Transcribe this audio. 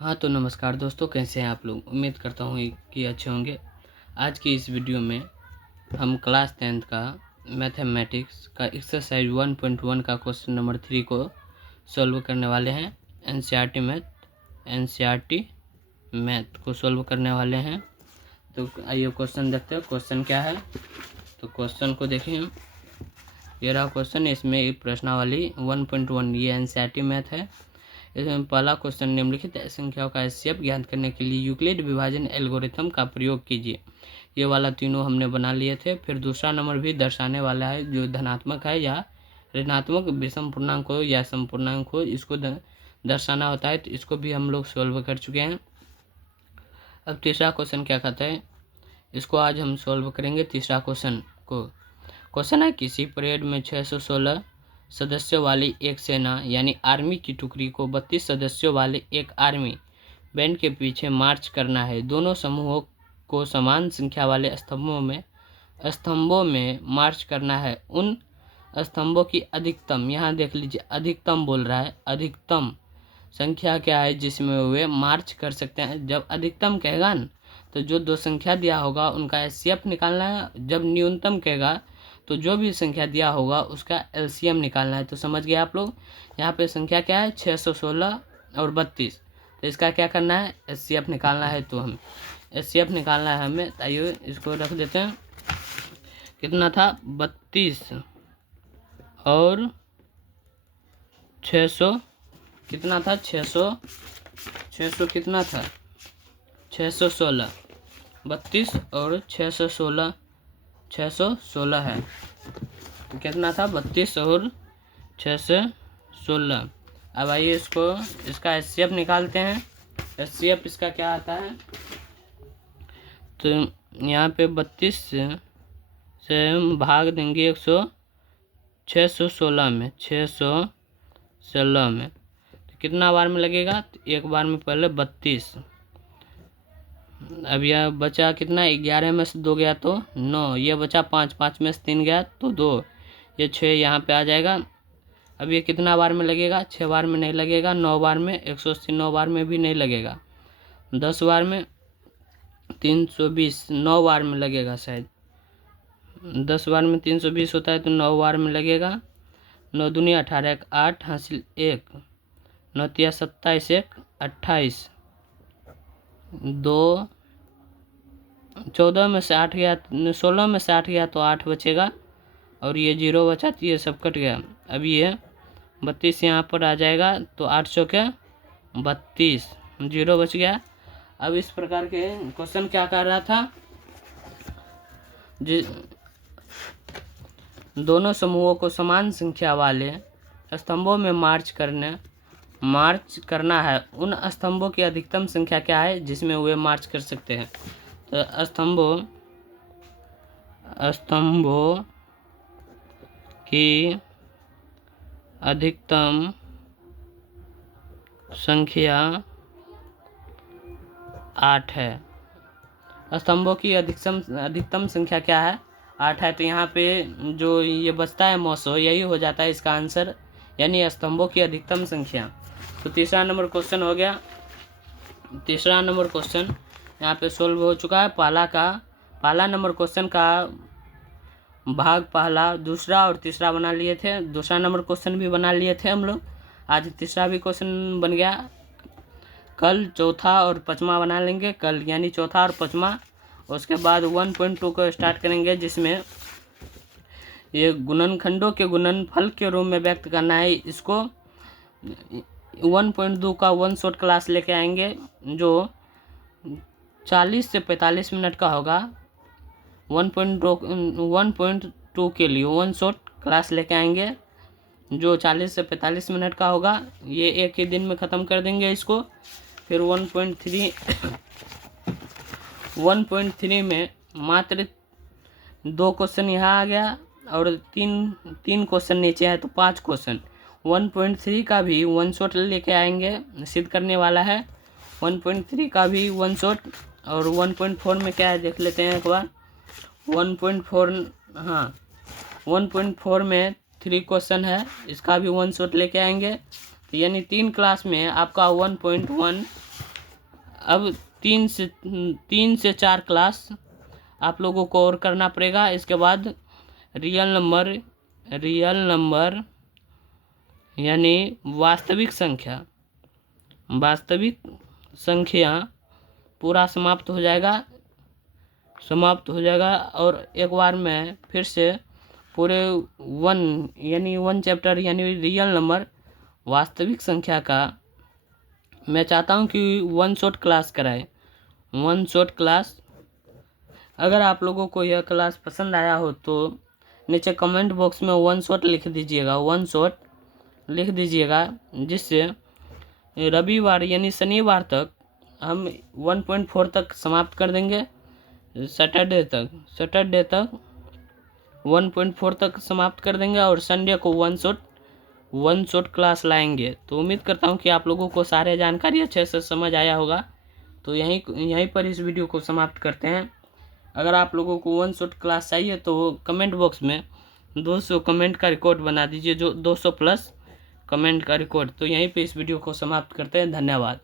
हाँ तो नमस्कार दोस्तों, कैसे हैं आप लोग। उम्मीद करता हूँ कि अच्छे होंगे। आज की इस वीडियो में हम क्लास 10th का मैथमेटिक्स का एक्सरसाइज 1.1 का क्वेश्चन नंबर 3 को सॉल्व करने वाले हैं। एनसीईआरटी मैथ को सॉल्व करने वाले हैं। तो आइए क्वेश्चन देखते हैं। क्वेश्चन क्या है, तो क्वेश्चन को देखिए। ये रहा क्वेश्चन, इसमें एक प्रश्नावली 1.1 ये एनसीईआरटी मैथ है। इसमें पहला क्वेश्चन निम्नलिखित संख्याओं का एचसीएफ ज्ञात करने के लिए यूक्लिड विभाजन एल्गोरिथम का प्रयोग कीजिए। ये वाला तीनों हमने बना लिए थे। फिर दूसरा नंबर भी दर्शाने वाला है, जो धनात्मक है या ऋणात्मक विषम पूर्णांक हो या समपूर्णांक हो, इसको दर्शाना होता है। तो इसको भी हम लोग सॉल्व कर चुके हैं। अब तीसरा क्वेश्चन क्या कहता है, इसको आज हम सॉल्व करेंगे। तीसरा क्वेश्चन को क्वेश्चन है, किसी परेड में 616 सदस्यों वाली एक सेना यानी आर्मी की टुकड़ी को 32 सदस्यों वाले एक आर्मी बैंड के पीछे मार्च करना है। दोनों समूहों को समान संख्या वाले स्तंभों में मार्च करना है। उन स्तंभों की अधिकतम, यहाँ देख लीजिए अधिकतम बोल रहा है, अधिकतम संख्या क्या है जिसमें वे मार्च कर सकते हैं। जब अधिकतम कहेगा ना, तो जो दो संख्या दिया होगा उनका एचसीएफ निकालना है। जब न्यूनतम कहेगा तो जो भी संख्या दिया होगा उसका एलसीएम निकालना है। तो समझ गए आप लोग। यहाँ पे संख्या क्या है, 616 और 32। तो इसका क्या करना है, एचसीएफ निकालना है। तो हम एचसीएफ निकालना है हमें। आइए इसको रख देते हैं। कितना था, 32 और 600 कितना था, 600 कितना था, 616। 32 और 616 है। तो कितना था, 32 और 616। अब आइए इसका एचसीएफ निकालते हैं। एचसीएफ इसका क्या आता है, तो यहाँ पे 32 से हम भाग देंगे 616 में, 616 में। तो कितना बार में लगेगा, तो एक बार में पहले 32। अब यह बचा कितना, 11 में से 2 गया तो 9, ये बचा 5, 5 में से 3 गया तो 2, ये 6 यहाँ पे आ जाएगा। अब ये कितना बार में लगेगा, 6 बार में नहीं लगेगा, 9 बार में, 180 9 बार में भी नहीं लगेगा, 10 बार में, 320 9 बार में लगेगा शायद। 10 बार में 320 होता है तो 9 बार में लगेगा। 9 दूनी 18, 8 हासिल 1, 9 तिया 27, 1 28, 2 14 में से 8 गया, 16 में से 8 गया तो 8 बचेगा, और ये 0 बचा तो ये सब कट गया। अब ये 32 यहाँ पर आ जाएगा, तो 800 क्या 32, 0 बच गया। अब इस प्रकार के क्वेश्चन क्या कर रहा था, दोनों समूहों को समान संख्या वाले स्तंभों में मार्च करना है। उन स्तंभों की अधिकतम संख्या क्या है जिसमें वे मार्च कर सकते हैं। तो स्तंभों की अधिकतम संख्या 8 है। स्तंभों की अधिकतम संख्या क्या है, 8 है। तो यहाँ पे जो ये बचता है मौसो, यही हो जाता है इसका आंसर, यानी स्तंभों की अधिकतम संख्या। तो तीसरा नंबर क्वेश्चन हो गया। तीसरा नंबर क्वेश्चन यहाँ पे सोल्व हो चुका है। पहला नंबर क्वेश्चन का भाग पहला, दूसरा और तीसरा बना लिए थे। दूसरा नंबर क्वेश्चन भी बना लिए थे हम लोग। आज तीसरा भी क्वेश्चन बन गया। कल चौथा और पाँचवा बना लेंगे, कल यानी चौथा और पाँचवा। उसके बाद 1.2 को स्टार्ट करेंगे, जिसमें ये गुणनखंडों के गुणनफल के रूप में व्यक्त करना है। इसको 1.2 का 1 शॉट क्लास लेके आएंगे, जो 40 से 45 मिनट का होगा। 1.2 के लिए 1 शॉट क्लास लेके आएंगे, जो 40 से 45 मिनट का होगा। ये एक ही दिन में ख़त्म कर देंगे इसको। फिर 1.3 में मात्र 2 क्वेश्चन यहाँ आ गया, और तीन क्वेश्चन नीचे है, तो 5 क्वेश्चन। 1.3 का भी 1 शॉट लेके आएंगे, सिद्ध करने वाला है। 1.3 का भी 1 शॉट, और 1.4 में क्या है देख लेते हैं एक बार। 1.4 में 3 क्वेश्चन है, इसका भी 1 शॉट लेके आएंगे। तो यानी 3 क्लास में आपका 1.1 अब 3 से 4 क्लास आप लोगों को और करना पड़ेगा। इसके बाद रियल नंबर यानी वास्तविक संख्या पूरा समाप्त हो जाएगा। और एक बार मैं फिर से पूरे 1 चैप्टर यानी रियल नंबर वास्तविक संख्या का मैं चाहता हूं कि 1 शॉर्ट क्लास कराए। 1 शॉर्ट क्लास, अगर आप लोगों को यह क्लास पसंद आया हो तो नीचे कमेंट बॉक्स में 1 शॉर्ट लिख दीजिएगा, 1 शॉर्ट लिख दीजिएगा, जिससे रविवार यानी शनिवार तक हम 1.4 तक समाप्त कर देंगे। सैटरडे तक 1.4 तक समाप्त कर देंगे और संडे को 1 शॉर्ट क्लास लाएंगे। तो उम्मीद करता हूँ कि आप लोगों को सारे जानकारी अच्छे से समझ आया होगा। तो यहीं पर इस वीडियो को समाप्त करते हैं। अगर आप लोगों को 1 शॉर्ट क्लास चाहिए तो कमेंट बॉक्स में 200 कमेंट का रिकॉर्ड बना दीजिए, जो 200 प्लस कमेंट का रिकॉर्ड। तो यहीं पे इस वीडियो को समाप्त करते हैं। धन्यवाद।